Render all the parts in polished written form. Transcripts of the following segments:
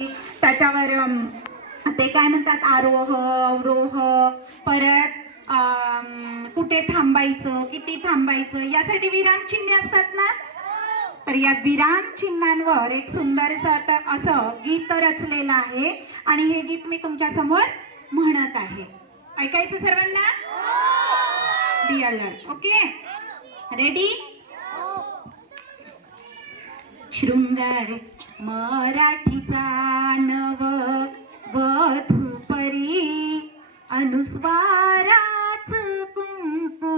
त्याच्यावर ते काय म्हणतात आरोह अवरोह, परत कुठे थांबायचं, किती थांबायचं, यासाठी विराम चिन्हे असतात ना. तर या विराम चिन्हांवर एक सुंदर असं गीत रचलेलं आहे आणि हे गीत मी तुमच्या समोर म्हणत आहे. ऐकायचं सर्वांना? Be alert. Okay, ready? शृंगार मराठीचा नव वधूपरी, अनुस्वाराच कुंकू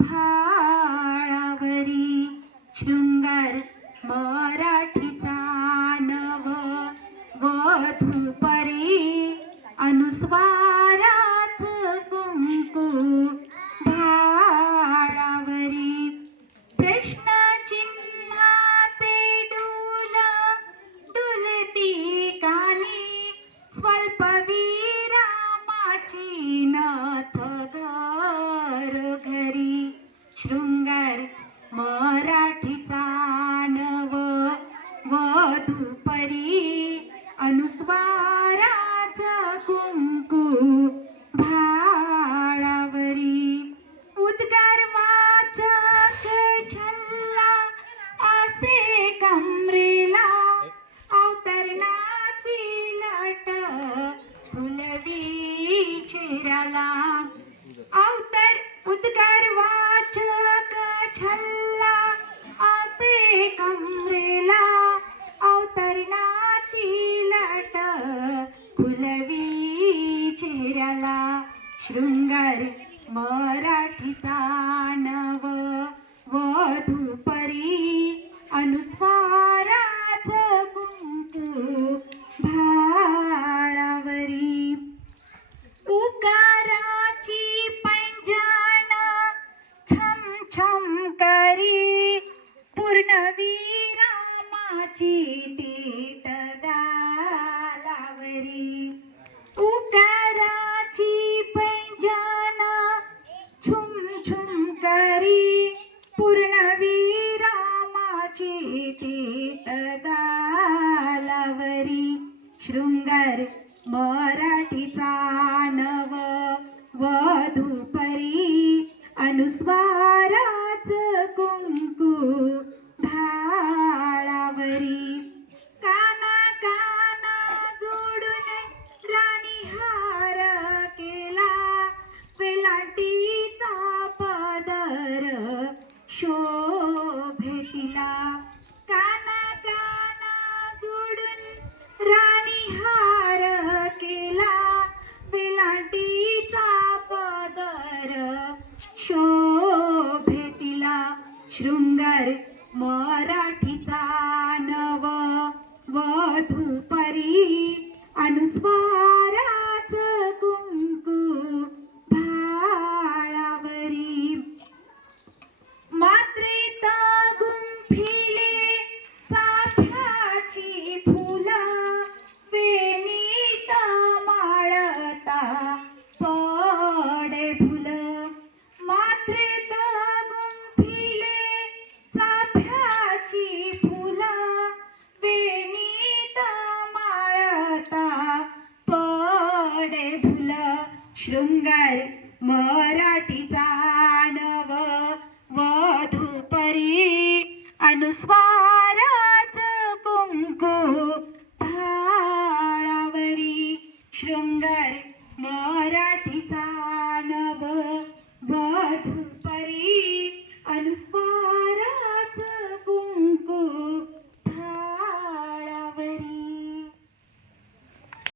भाळावरी. शृंगार मराठीचा नव वधूपरी, अनुस्वाराच कुंकू भाळावरी. प्रश्नचिन्हाचे डूल डुलती कानी, स्वल्प विरामाची नथ घर घरी. शृंगार मराठीचा नव वधूपरी, अनुस्वाराच कुंकू भाळावरी. उद्गार वाचक छल्ला असे कमरेला, अवतरणाची लट फुलवी चेहऱ्याला. उद्गार वाचक छल्ला असे कमरेला, अवतरणाची लट फुलवी चेहऱ्याला. शृंगार मराठीचा नव वधूपरी, अनुस्वाराच कुंकू भाळावरी. उकाराची पैंजण छम छम करी, पूर्णविरामाची तीट गालावरी. उकाराची पैंजण छुम छुम करी, पूर्णविरामाची तीट गालावरी. शृंगार मराठीचा नव वधूपरी, अनुस्वाराच कुंकू भाळावरी. काना काना जोडून राणी हार केला, वेलांटीचा पदर शोभे तिला. काना काना जोडून राणी हार केला, वेलांटीचा पदर शोभे तिला. शृंगार मराठीचा नव वधूपरी, अनुस्वाराच कुंकू भाळावरी. मात्रेत गुंफिले चाफ्याची फुलं, वेणीत माळता पडे फुलं. मात्रेत गुंफिले चाफ्याची फुलं, वेणीत माळता पडे फुलं. शृंगार मराठीचा नव वधूपरी, अनुस्वाराच कुंकू भाळावरी. शृंगार मराठीचा